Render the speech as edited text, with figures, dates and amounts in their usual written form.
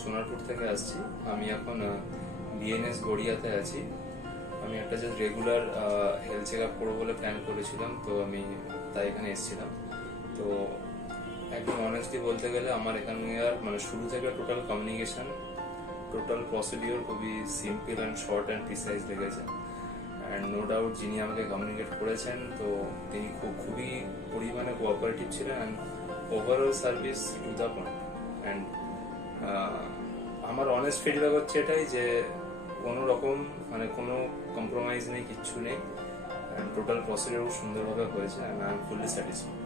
সোনারপুর থেকে আসছি। আমি এখন বিএনএস গড়িয়াতে আছি। আমি একটা just regular health check up করবো বলে প্ল্যান করেছিলাম, তো আমি তাই এখানে এসেছিলাম। তো একদম অনেস্টলি বলতে গেলে আমার এখানকার মানে শুরু থেকে টোটাল কমিউনিকেশন, টোটাল প্রসিডিওর খুবই simple and short and precise লেগেছে। অ্যান্ড নো ডাউট যিনি আমাকে কমিউনিকেট করেছেন, তো তিনি খুবই পরিমাণে কোঅপারেটিভ ছিলেন and overall service to the point. And আমার অনেস্ট ফিডব্যাক হচ্ছে এটাই যে কোনো রকম মানে কোনো কম্প্রোমাইজ নেই, কিচ্ছু নেই। অ্যান্ড টোটাল প্রসিডিওর সুন্দরভাবে হয়েছে and I am fully satisfied.